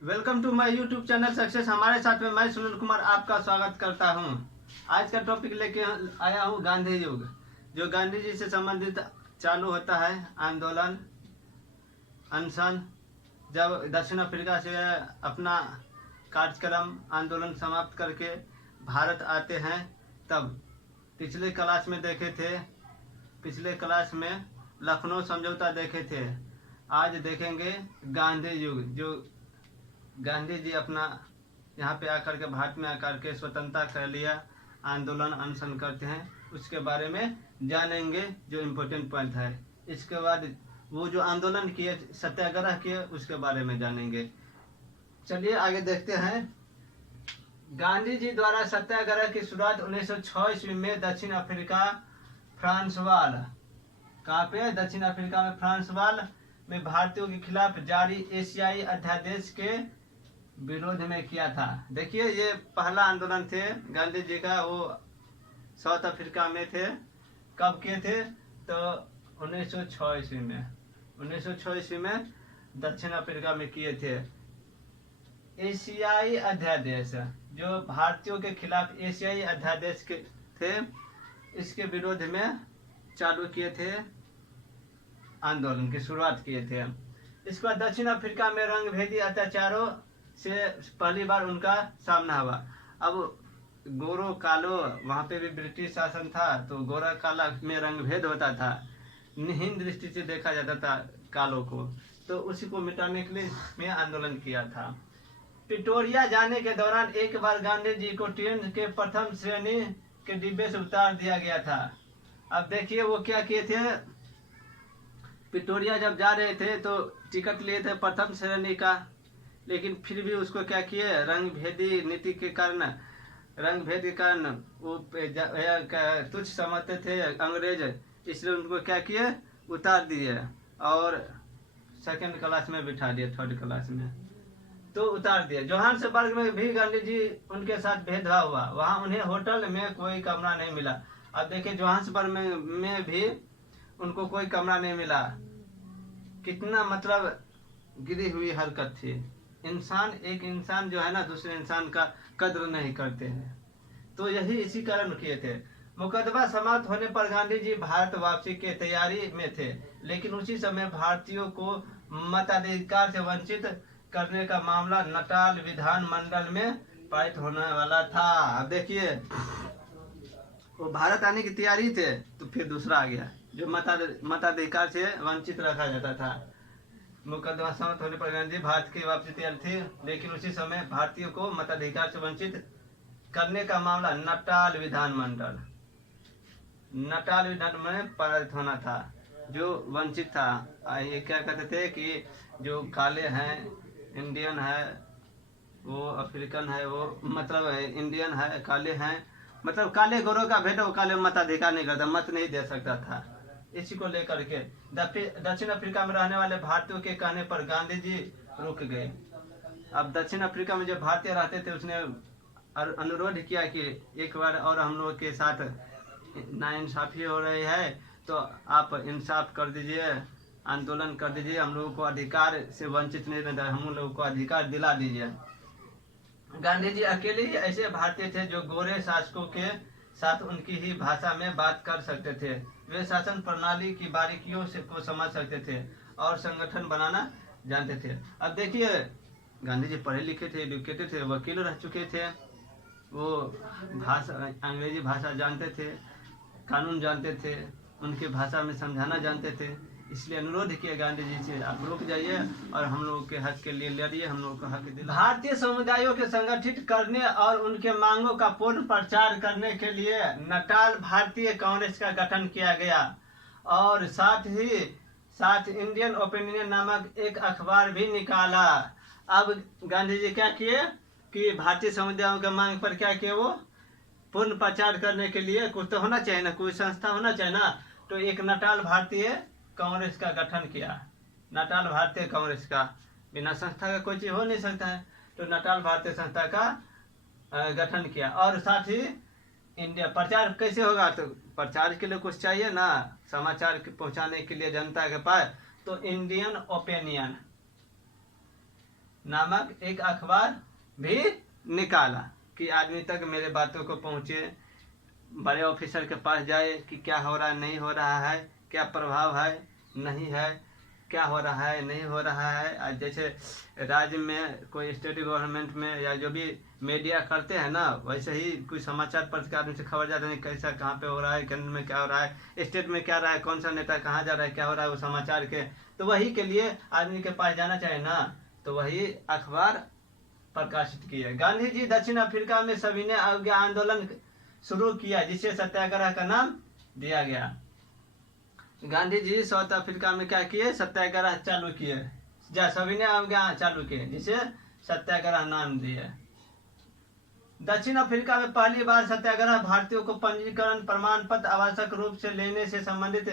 Welcome to my YouTube channel success. हमारे साथ में मैं सुनील कुमार आपका स्वागत करता हूं। आज का टॉपिक लेके आया हूं गांधी युग, जो गांधी जी से संबंधित चालू होता है आंदोलन अनशन। जब दक्षिण अफ्रीका से अपना कार्यक्रम आंदोलन समाप्त करके भारत आते हैं, तब पिछले क्लास में देखे थे, पिछले क्लास में लखनऊ समझौता देखे थे। आज देखेंगे गांधी युग, जो गांधी जी अपना यहाँ पे आकर के भारत में आकर के स्वतंत्रता कर लिया, आंदोलन अनशन करते हैं, उसके बारे में जानेंगे जो इम्पोर्टेंट पॉइंट है। इसके बाद वो जो आंदोलन किए, सत्याग्रह किए, उसके बारे में जानेंगे। चलिए आगे देखते हैं। गांधी जी द्वारा सत्याग्रह की शुरुआत 1906 ईस्वी में दक्षिण अफ्रीका फ्रांसवाल, कहाँ पे? दक्षिण अफ्रीका में फ्रांसवाल में भारतीयों के खिलाफ जारी एशियाई अध्यादेश के विरोध में किया था। देखिए, ये पहला आंदोलन थे गांधी जी का, वो साउथ अफ्रीका में थे। कब किए थे? तो 1906 ईस्वी में, 1906 ईस्वी में दक्षिण अफ्रीका में किए थे। एशियाई अध्यादेश, जो भारतीयों के खिलाफ एशियाई अध्यादेश के थे, इसके विरोध में चालू किए थे, आंदोलन की शुरुआत किए थे। इसके बाद दक्षिण अफ्रीका में रंगभेदी अत्याचारों से पहली बार उनका सामना हुआ। अब गोरो कालो, वहाँ पे भी ब्रिटिश शासन था, तो गोरा काला में रंगभेद होता था, हीन दृष्टि से देखा जाता था कालों को, तो उसी को मिटाने के लिए में आंदोलन किया था। पिटोरिया जाने के दौरान एक बार गांधी जी को ट्रेन के प्रथम श्रेणी के डिब्बे से उतार दिया गया था। अब देखिए वो क्या किए थे। पिटोरिया जब जा रहे थे तो टिकट लिए थे प्रथम श्रेणी का, लेकिन फिर भी उसको क्या किए, रंगभेदी नीति के कारण, रंगभेद के कारण वो तुच्छ समझते थे अंग्रेज, इसलिए उनको क्या किए, उतार दिए और सेकंड क्लास में बिठा दिए, थर्ड क्लास में तो उतार दिए। जोहान्सबर्ग में भी गांधी जी उनके साथ भेदभाव हुआ, वहां उन्हें होटल में कोई कमरा नहीं मिला। अब देखिए जोहान्सबर्ग में भी उनको कोई कमरा नहीं मिला। कितना मतलब गिरी हुई हरकत थी। एक इंसान जो है ना, दूसरे इंसान का कद्र नहीं करते हैं, तो यही इसी कारण किए थे। मुकदमा समाप्त होने पर गांधी जी भारत वापसी के तैयारी में थे, लेकिन उसी समय भारतीयों को मताधिकार से वंचित करने का मामला नटाल विधान मंडल में पारित होने वाला था। अब देखिए, वो भारत आने की तैयारी थे, तो फिर दूसरा आ गया जो मताधिकार से वंचित रखा जाता था। मुकदमा समाप्त होने पर गांधी भारत की वापसी तैयार थी, लेकिन उसी समय भारतीयों को मताधिकार से वंचित करने का मामला नटाल विधानमंडल में पारित होना था, जो वंचित था। ये क्या कहते थे कि जो काले हैं, इंडियन है, वो अफ्रीकन है, वो मतलब इंडियन है, काले हैं, मतलब काले गोरों का भेद, वो काले मताधिकार नहीं करता, मत नहीं दे सकता था। इसी को लेकर के दक्षिण अफ्रीका में रहने वाले भारतीयों के कहने पर गांधी जी रुक गए। अब दक्षिण अफ्रीका में जो भारतीय रहते थे, उसने अनुरोध किया कि एक बार और हम लोग के साथ नाइंसाफी हो रही है, तो आप इंसाफ कर दीजिए, आंदोलन कर दीजिए, हम लोगों को अधिकार से वंचित नहीं रहना, हम लोगों को अधिकार दिला दीजिए। गांधी जी अकेले ही ऐसे भारतीय थे जो गोरे शासकों के साथ उनकी ही भाषा में बात कर सकते थे। वे शासन प्रणाली की बारीकियों से को समझ सकते थे और संगठन बनाना जानते थे। अब देखिए, गांधी जी पढ़े लिखे थे, एडुकेटेड थे, वकील रह चुके थे, वो भाषा अंग्रेजी भाषा जानते थे, कानून जानते थे, उनकी भाषा में समझाना जानते थे। इसलिए अनुरोध किया गांधी जी से, आप रुक जाइए और हम लोगों के हक के लिए लड़िए, हम लोगों को हक दिलाइए। भारतीय समुदायों के संगठित करने और उनके मांगों का पूर्ण प्रचार करने के लिए नटाल भारतीय कांग्रेस का गठन किया गया और साथ इंडियन ओपिनियन नामक एक अखबार भी निकाला। अब गांधी जी क्या किए कि भारतीय समुदायों के मांग पर क्या किए, वो पूर्ण प्रचार करने के लिए कुछ तो होना चाहिए ना, कोई संस्था होना चाहिए ना, तो एक नटाल भारतीय कांग्रेस का गठन किया। नटाल भारतीय कांग्रेस का, बिना संस्था का कोई चीज हो नहीं सकता है, तो नटाल भारतीय संस्था का गठन किया। और साथ ही इंडिया, प्रचार कैसे होगा, तो प्रचार के लिए कुछ चाहिए ना, समाचार पहुंचाने के लिए जनता के पास, तो इंडियन ओपिनियन नामक एक अखबार भी निकाला कि आदमी तक मेरे बातों को पहुँचे, बड़े ऑफिसर के पास जाए कि क्या हो रहा है, नहीं हो रहा है, क्या प्रभाव है, नहीं है, क्या हो रहा है, नहीं हो रहा है। आज जैसे राज्य में कोई स्टेट गवर्नमेंट में या जो भी मीडिया करते हैं ना, वैसे ही कोई समाचार पत्रकार से खबर जाता है कैसा कहाँ पे हो रहा है, केंद्र में क्या हो रहा है, स्टेट में क्या रहा है, कौन सा नेता कहाँ जा रहा है, क्या हो रहा है, वो समाचार के। तो वही के लिए आदमी के पास जाना चाहिए ना, तो वही अखबार प्रकाशित किए। गांधी जी दक्षिण अफ्रीका में सविनय अवज्ञा आंदोलन शुरू किया, जिसे सत्याग्रह का नाम दिया गया। गांधी जी साउथ अफ्रीका में क्या किए, सत्याग्रह चालू किए, सविनय अवज्ञा चालू किए, जिसे सत्याग्रह नाम दिए। दक्षिण अफ्रीका में पहली बार सत्याग्रह भारतीयों को पंजीकरण प्रमाण पत्र आवश्यक रूप से लेने से संबंधित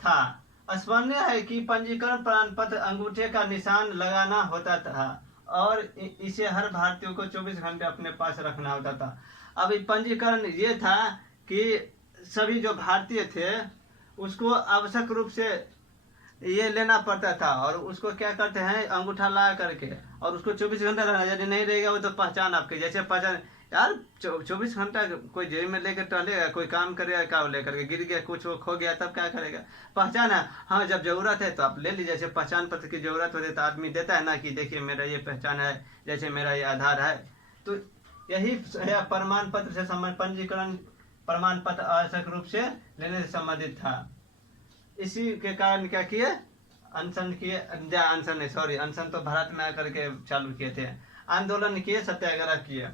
था। स्मरणीय है कि पंजीकरण प्रमाण पत्र अंगूठे का निशान लगाना होता था और इसे हर भारतीय को 24 घंटे अपने पास रखना होता था। अब पंजीकरण ये था कि सभी जो भारतीय थे उसको आवश्यक रूप से ये लेना पड़ता था, और उसको क्या करते हैं, अंगूठा लगा करके, और उसको 24 घंटा रहना, यदि नहीं रहेगा वो तो पहचान आपके, जैसे पहचान यार 24 घंटा कोई जेब में लेकर टहलेगा, कोई काम करेगा, क्या लेकर के गिर गया, कुछ खो गया, तब क्या करेगा, पहचान है। हाँ, जब जरूरत है तो आप ले लीजिए, जैसे पहचान पत्र की जरूरत होती है तो आदमी देता है ना कि देखिए मेरा ये पहचान है, जैसे मेरा ये आधार है। तो यही प्रमाण पत्र से संबंधित पंजीकरण प्रमाण पत्र आवश्यक रूप से लेने से संबंधित था। इसी के कारण क्या किए, अनशन किए, अनशन तो भारत में आकर के चालू किए थे, आंदोलन किए, सत्याग्रह किए।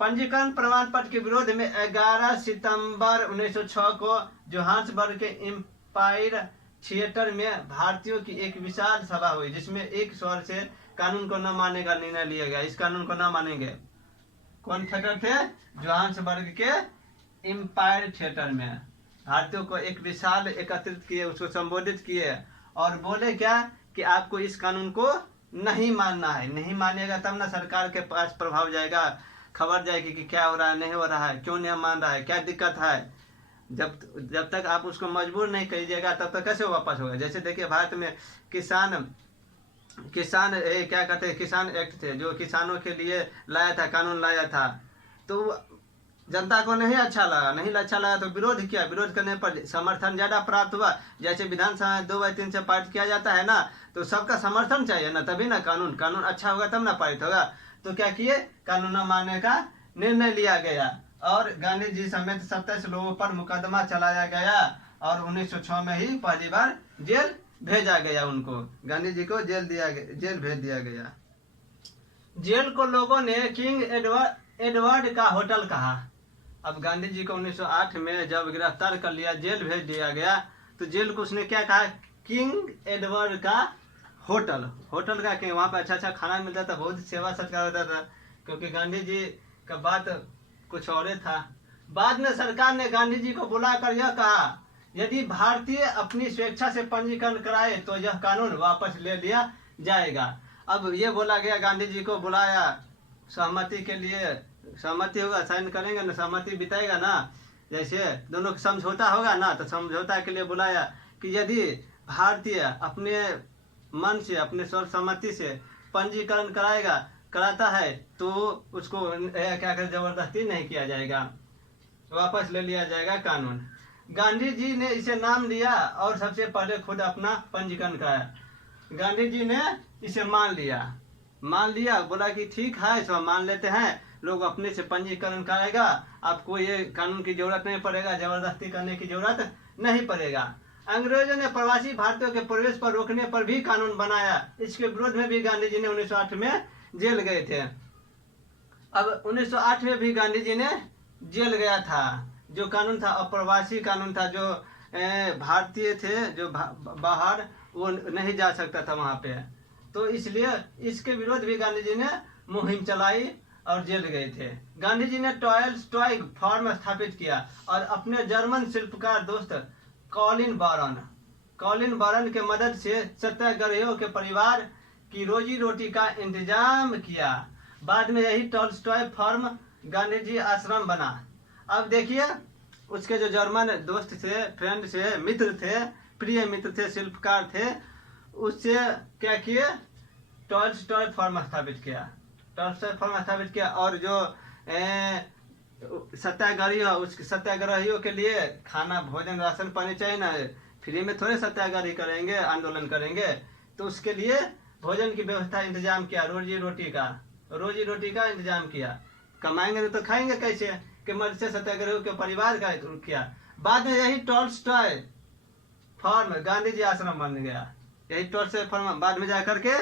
पंजीकरण प्रमाण पत्र के विरोध में 11 सितंबर 1906 को जोहान्सबर्ग के एम्पायर थिएटर में भारतीयों की एक विशाल सभा हुई, जिसमें एक स्वर से कानून को न मानने का निर्णय लिया गया। इस कानून को न मानेंगे। कौन थिएटर थे, जोहान्सबर्ग के एम्पायर थिएटर में भारतीयों को एक विशाल एकत्रित किए, उसको संबोधित किए और बोले क्या कि आपको इस कानून को नहीं मानना है, नहीं मानेगा तब ना सरकार के पास प्रभाव जाएगा, खबर जाएगी कि क्या हो रहा है, नहीं हो रहा है, क्यों नहीं मान रहा है, क्या दिक्कत है। जब तक आप उसको मजबूर नहीं कीजिएगा तब तक कैसे वापस होगा। जैसे देखिए भारत में किसान क्या कहते हैं, किसान एक्ट थे जो किसानों के लिए लाया था, कानून लाया था, तो जनता को नहीं अच्छा लगा तो विरोध किया। विरोध करने पर समर्थन ज्यादा प्राप्त हुआ। जैसे विधानसभा में 2/3 से पारित किया जाता है ना, तो सबका समर्थन चाहिए ना, तभी ना कानून अच्छा होगा, तब ना पारित होगा। तो क्या किए, कानून न मानने का निर्णय लिया गया और गांधी जी समेत 27 लोगों पर मुकदमा चलाया गया और 1906 में ही पहली बार जेल भेजा गया। उनको, गांधी जी को जेल भेज दिया गया। जेल को लोगों ने किंग एडवर्ड का होटल कहा। अब गांधी जी को 1908 में जब गिरफ्तार कर लिया, जेल भेज दिया गया, तो जेल को उसने क्या कहा, किंग एडवर्ड का होटल का किंग। वहाँ पे अच्छा खाना मिलता था, बहुत सेवा सत्कार होता था, क्योंकि गांधी जी का बात कुछ और था। बाद में सरकार ने गांधी जी को बुलाकर यह कहा, यदि भारतीय अपनी स्वेच्छा से पंजीकरण कराए तो यह कानून वापस ले लिया जाएगा। अब ये बोला गया, गांधी जी को बुलाया सहमति के लिए, सहमति होगा, साइन करेंगे ना, सहमति बिताएगा ना, जैसे दोनों का समझौता होगा ना, तो समझौता के लिए बुलाया कि यदि भारतीय अपने मन से, अपने सर्वसम्मति से पंजीकरण कराता है तो उसको क्या कर जबरदस्ती नहीं किया जाएगा, वापस ले लिया जाएगा कानून। गांधी जी ने इसे नाम लिया और सबसे पहले खुद अपना पंजीकरण कराया। गांधी जी ने इसे मान लिया, बोला कि ठीक है, सब मान लेते हैं, लोग अपने से पंजीकरण कराएगा, आपको ये कानून की जरूरत नहीं पड़ेगा, जबरदस्ती करने की जरूरत नहीं पड़ेगा। अंग्रेजों ने प्रवासी भारतीयों के प्रवेश पर रोकने पर भी कानून बनाया। इसके विरोध में भी गांधी जी ने 1908 में जेल गए थे। अब 1908 में भी गांधी जी ने जेल गया था। जो कानून था अप्रवासी कानून था, जो भारतीय थे जो बाहर, वो नहीं जा सकता था वहां पे, तो इसलिए इसके विरोध भी गांधी जी ने मुहिम चलाई और जेल गए थे। गांधी जी ने टॉय फार्म स्थापित किया और अपने जर्मन शिल्पकार दोस्त कॉलिन बारन के मदद से सत्याग्रहियों के परिवार की रोजी रोटी का इंतजाम किया। बाद में यही टॉय फार्म गांधी जी आश्रम बना। अब देखिए उसके जो जर्मन दोस्त थे, फ्रेंड थे, मित्र थे, प्रिय मित्र थे, शिल्पकार थे, उससे क्या किए, टॉलस्टॉय फॉर्म स्थापित किया। टॉलस्टॉय फॉर्म स्थापित किया और जो सत्याग्रही हो उस सत्याग्रहियों के लिए खाना भोजन राशन पानी चाहिए ना, फ्री में थोड़े सत्याग्रही करेंगे आंदोलन करेंगे। तो उसके लिए भोजन की व्यवस्था इंतजाम किया, रोजी रोटी का इंतजाम किया। कमाएंगे तो खाएंगे कैसे, कि मर्द से सत्याग्रहियों के परिवार का किया। बाद में यही टॉलस्टॉय फॉर्म गांधी जी आश्रम बन गया। यही टॉलस्टॉय फॉर्म बाद में जाकर के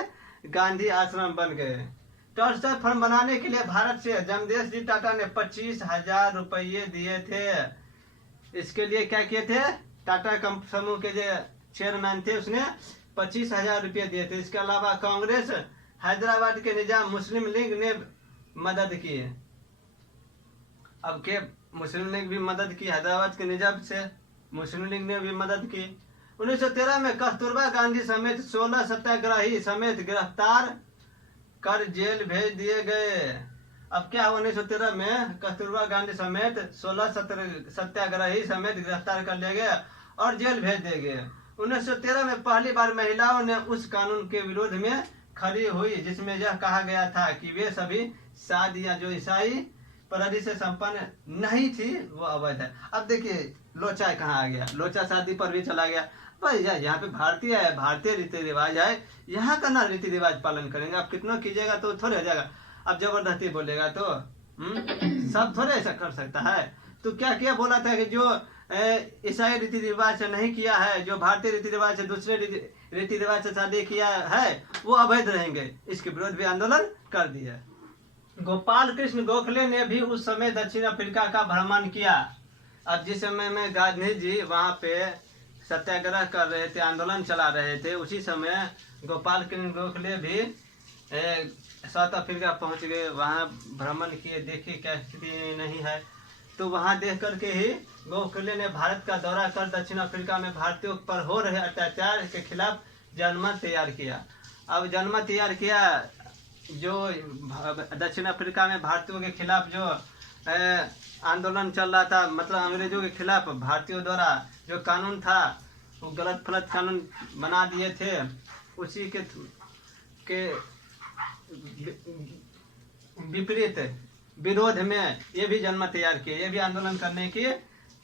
गांधी आश्रम बन गए। टॉलस्टॉय फॉर्म बनाने के लिए भारत से जमशेद जी टाटा ने 25,000 रुपये दिए थे। इसके लिए क्या किए थे, टाटा समूह के जो चेयरमैन थे उसने 25,000 रुपये दिए थे। इसके अलावा कांग्रेस, हैदराबाद के निजाम मुस्लिम लीग ने मदद की। अब के मुस्लिम लीग भी मदद की, हैदराबाद के निजाम से मुस्लिम लीग ने भी मदद की। 1913 में कस्तूरबा गांधी समेत 16 सत्याग्रही समेत गिरफ्तार कर जेल भेज दिए गए। अब क्या हुआ, 1913 में कस्तूरबा गांधी समेत 16 सत्याग्रही समेत गिरफ्तार कर लिए गए और जेल भेज दिए गए। 1913 में पहली बार महिलाओं ने उस कानून के विरोध में खड़ी हुई जिसमें यह कहा गया था कि वे सभी शादियां जो ईसाई पद्धति से संपन्न नहीं थी वो अवैध है। अब देखिए लोचा कहाँ आ गया, लोचा शादी पर भी चला गया। भाई यहाँ पे भारतीय है, भारतीय रीति रिवाज है, यहाँ का ना रीति रिवाज पालन करेंगे। आप कितना कीजिएगा तो थोड़े हो जाएगा। अब जबरदस्ती बोलेगा तो सब थोड़े ऐसा कर सकता है। तो क्या किया, बोला था कि जो ईसाई रीति रिवाज से नहीं किया है, जो भारतीय रीति रिवाज से दूसरे रीति रिवाज से शादी किया है वो अवैध रहेंगे। इसके विरोध भी आंदोलन कर दिया। गोपाल कृष्ण गोखले ने भी उस समय दक्षिण अफ्रीका का भ्रमण किया। अब जिस समय में गांधी जी वहाँ पे सत्याग्रह कर रहे थे, आंदोलन चला रहे थे, उसी समय गोपाल कृष्ण गोखले भी साउथ अफ्रीका पहुँच गए। वहाँ भ्रमण किए, देखे क्या स्थिति नहीं है। तो वहाँ देख करके ही गोखले ने भारत का दौरा कर दक्षिण अफ्रीका में भारतीयों पर हो रहे अत्याचार के खिलाफ जनमत तैयार किया। अब जनमत तैयार किया, जो दक्षिण अफ्रीका में भारतीयों के खिलाफ जो आंदोलन चल रहा था, मतलब अंग्रेजों के खिलाफ भारतीयों द्वारा जो कानून था वो गलत फलत कानून बना दिए थे, उसी के विपरीत विरोध में ये भी जनमत तैयार किए। ये भी आंदोलन करने की,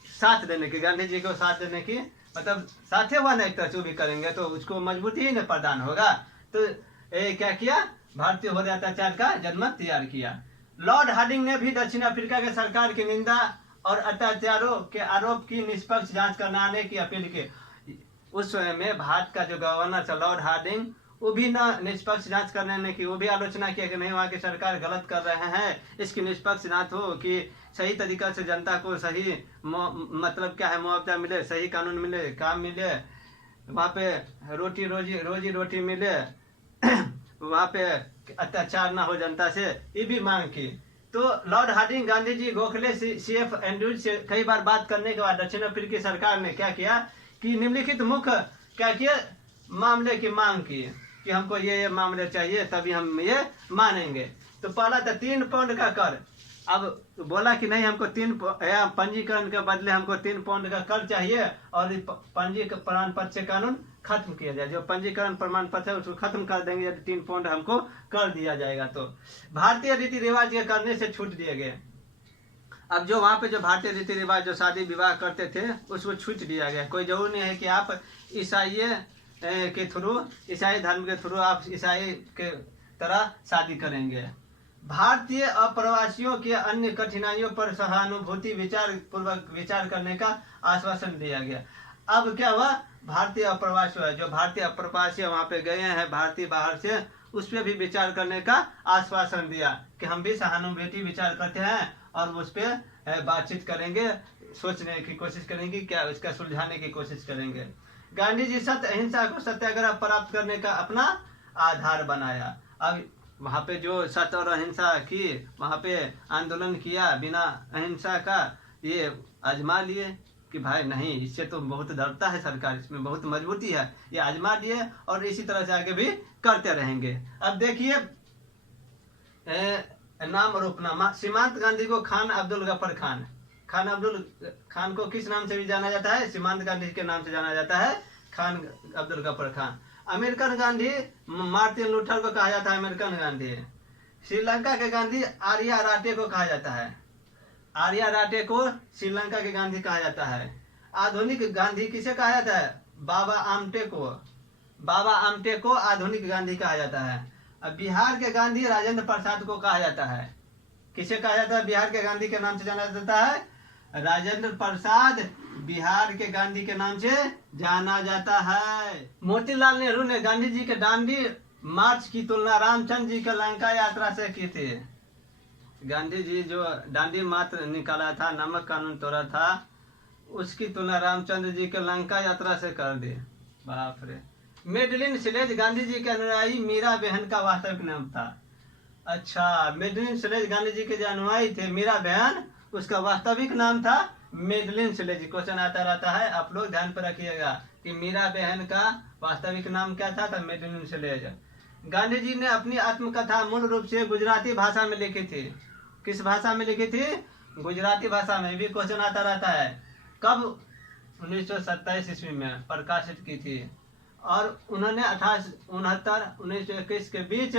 साथ देने की, गांधी जी को साथ देने की, मतलब साथे हुआ ना एक तरह जो भी करेंगे तो उसको मजबूती ही न प्रदान होगा। तो क्या किया, भारतीय हो अत्याचार का जनमत तैयार किया। लॉर्ड हार्डिंग ने भी दक्षिण अफ्रीका के सरकार की निंदा और अत्याचारों के आरोप की निष्पक्ष जांच कराने की अपील की। उस समय में भारत का जो गवर्नर था लॉर्ड हार्डिंग, वो भी ना निष्पक्ष जांच करने की, वो भी आलोचना किया कि नहीं वहाँ की सरकार गलत कर रहे हैं, इसकी निष्पक्ष जांच हो कि सही तरीका से जनता को सही मतलब क्या है मुआवजा मिले, सही कानून मिले, काम मिले, वहाँ पे रोजी रोटी मिले, वहाँ पे अत्याचार ना हो जनता से, ये भी मांग की। तो Lord Hardinge, Gandhi ji, Gokhale, CF Andrews से कई बार बात करने के बाद दक्षिण अफ्रीकी सरकार ने क्या किया कि निम्नलिखित मुख्य क्या किया मामले की मांग की कि हमको ये मामले चाहिए तभी हम ये मानेंगे। तो पहला था 3 पाउंड का कर। अब बोला कि नहीं हमको 3 पंजीकरण के बदले हमको 3 पाउंड का कर चाहिए और पंजीकरण प्रमाण पत्र से कानून खत्म किया जाए। जो पंजीकरण प्रमाण पत्र है उसको खत्म कर देंगे यदि 3 पाउंड हमको कर दिया जाएगा। तो भारतीय रीति रिवाज के करने से छूट दिए गए। अब जो वहाँ पे जो भारतीय रीति रिवाज जो शादी विवाह करते थे उसको छूट दिया गया। कोई जरूरी नहीं है कि आप ईसाई के थ्रू, ईसाई धर्म के थ्रू आप ईसाई के तरह शादी करेंगे। भारतीय अप्रवासियों के अन्य कठिनाइयों पर सहानुभूति पूर्वक विचार करने का आश्वासन दिया गया। अब क्या हुआ, भारतीय अप्रवासी है, जो भारतीय अप्रवासी वहाँ पे गए हैं भारतीय बाहर से, उस पर भी विचार करने का आश्वासन दिया कि हम भी सहानुभूति विचार करते हैं और उस पर बातचीत करेंगे, सोचने की कोशिश करेंगे, क्या उसका सुलझाने की कोशिश करेंगे। गांधी जी सत्य अहिंसा को सत्याग्रह प्राप्त करने का अपना आधार बनाया। अब वहाँ पे जो सत्य और अहिंसा की, वहाँ पे आंदोलन किया बिना अहिंसा का, ये आजमा लिए कि भाई नहीं इससे तो बहुत डरता है सरकार, इसमें बहुत मजबूती है, ये आजमा लिए और इसी तरह से आगे भी करते रहेंगे। अब देखिए नाम और उपनाम, सीमांत गांधी को खान अब्दुल गफर खान, खान अब्दुल खान को किस नाम से भी जाना जाता है, सीमांत गांधी के नाम से जाना जाता है, Khan Abdul Gruffudd Khan. American Gandhi Martin Luther को कहा जाता है अमेरिकन गांधी। श्रीलंका के गांधी आर्या राटे को कहा जाता है। आर्या राटे को श्रीलंका के गांधी कहा जाता है। आधुनिक गांधी किसे कहा जाता है? बाबा आमटे को। बाबा आमटे को आधुनिक गांधी कहा जाता है। अब बिहार के गांधी राजेंद्र प्रसाद को कहा जाता है। किसे कहा जाता है? बिहार के गांधी के नाम से जाना जाता है राजेंद्र प्रसाद बिहार के गांधी के नाम से जाना जाता है। मोतीलाल नेहरू ने गांधी जी के दांडी मार्च की तुलना रामचंद्र जी के लंका यात्रा से की थी। गांधी जी जो दांडी मार्च निकाला था, नमक कानून तोड़ा था, उसकी तुलना रामचंद्र जी के लंका यात्रा से कर दी। बाप रे। मेडलिन स्लेज गांधी जी के अनुयायी मीरा बहन का वास्तविक नाम था। अच्छा, मेडलिन स्लेज गांधी जी के जो अनुयायी थे मीरा बहन, उसका वास्तविक नाम था मेडलिन स्लेज। क्वेश्चन आता रहता है, आप लोग ध्यान पर रखिएगा कि मीरा बहन का वास्तविक नाम क्या था? तो मेडलिन स्लेज। गांधी जी ने अपनी आत्मकथा मूल रूप से गुजराती भाषा में लिखी थी। किस भाषा में लिखी थी? गुजराती भाषा में। भी क्वेश्चन आता रहता है। कब? 1927 ईस्वी में प्रकाशित की थी। और उन्होंने 1869-1921 के बीच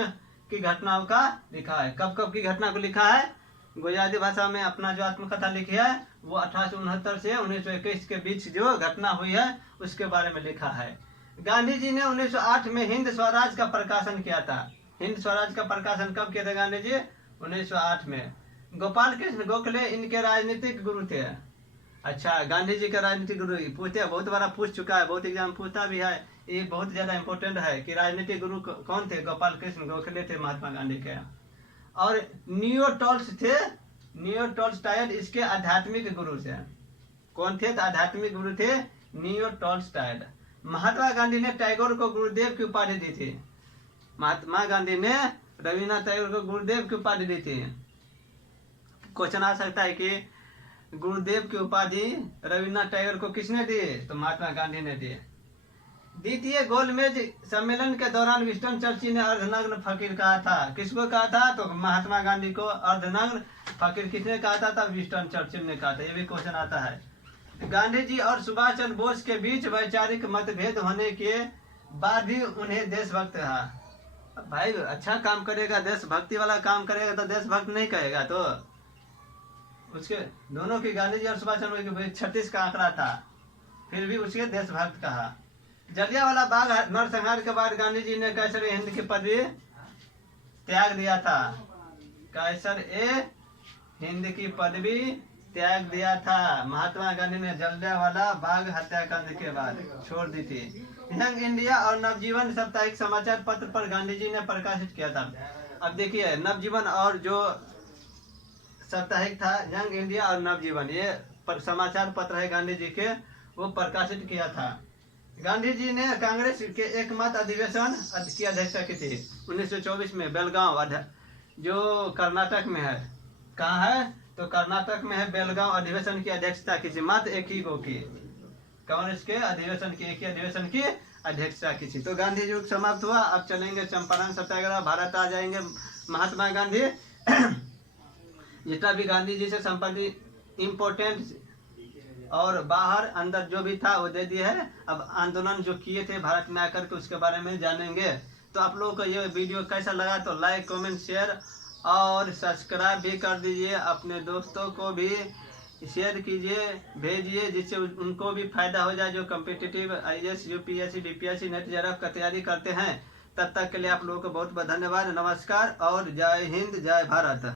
की घटनाओं का लिखा है। कब कब की घटना को लिखा है? गुजराती भाषा में अपना जो आत्मकथा लिखी है वो 1869 से 1921 के बीच जो घटना हुई है उसके बारे में लिखा है। गांधी जी ने 1908 में हिंद स्वराज का प्रकाशन किया था। हिंद स्वराज का प्रकाशन कब किया था गांधी जी? 1908 में। गोपाल कृष्ण गोखले इनके राजनीतिक गुरु थे। अच्छा, गांधी जी का राजनीतिक गुरु पूछते, बहुत बार पूछ चुका है, बहुत एग्जाम पूछता भी है। ये बहुत ज्यादा इंपॉर्टेंट है कि राजनीतिक गुरु कौन थे? गोपाल कृष्ण गोखले थे महात्मा गांधी के। और नियो टॉल्स थे, नियो टॉल्स्टाय इसके आध्यात्मिक गुरु थे। कौन थे? तो आध्यात्मिक गुरु थे नियो टॉल्स्टाय। महात्मा गांधी ने टैगोर को गुरुदेव की उपाधि दी थी। महात्मा गांधी ने रविन्द्रनाथ टैगोर को गुरुदेव की उपाधि दी थी। क्वेश्चन आ सकता है कि गुरुदेव की उपाधि रविन्द्रनाथ टैगोर को किसने दी? तो महात्मा गांधी ने दी। द्वितीय गोलमेज सम्मेलन के दौरान विंस्टन चर्चिल ने अर्धनग्न फकीर कहा था। किसको कहा था? तो महात्मा गांधी को अर्धनग्न फकीर किसने कहा था? तब विंस्टन चर्चिल ने कहा था। ये भी क्वेश्चन आता है। गांधी जी और सुभाष चंद्र बोस के बीच वैचारिक मतभेद होने के बाद भी उन्हें देशभक्त कहा। भाई अच्छा काम करेगा, देशभक्ति वाला काम करेगा तो देशभक्त नहीं कहेगा? तो उसके दोनों की, गांधी जी और सुभाष चंद्र बोस के 36 का आंकड़ा था, फिर भी उसके देशभक्त कहा। जलियांवाला बाग नरसंहार के बाद गांधी जी ने कैसर हिंद की पदवी त्याग दिया था। कैसर ए हिंद की पदवी त्याग दिया था। महात्मा गांधी ने जलियांवाला बाग हत्याकांड के बाद छोड़ दी थी। यंग इंडिया और नवजीवन साप्ताहिक समाचार पत्र पर गांधी जी ने प्रकाशित किया था। अब देखिए, नवजीवन और जो साप्ताहिक था यंग इंडिया और नवजीवन, ये समाचार पत्र है गांधी जी के, वो प्रकाशित किया था। गांधी जी ने कांग्रेस के एकमत अधिवेशन की अध्यक्षता की थी 1924 में बेलगांव, जो कर्नाटक में है। कहाँ है? तो कर्नाटक में है। बेलगांव अधिवेशन की अध्यक्षता की थी। मात्र एक ही को की, कांग्रेस के अधिवेशन की, एक ही अधिवेशन की अध्यक्षता की थी। तो गांधी युग समाप्त हुआ। अब चलेंगे चंपारण सत्याग्रह, भारत आ जाएंगे महात्मा गांधी। जितना भी गांधी जी से संबंधित इम्पोर्टेंट और बाहर अंदर जो भी था वो दे दिए है। अब आंदोलन जो किए थे भारत में आकर के उसके बारे में जानेंगे। तो आप लोगों को ये वीडियो कैसा लगा? तो लाइक, कमेंट, शेयर और सब्सक्राइब भी कर दीजिए। अपने दोस्तों को भी शेयर कीजिए, भेजिए, जिससे उनको भी फायदा हो जाए जो competitive IAS, UPSC, DPSC, net JRF का तैयारी करते हैं। तब तक के लिए आप लोगों को बहुत बहुत धन्यवाद। नमस्कार और जय हिंद, जय भारत।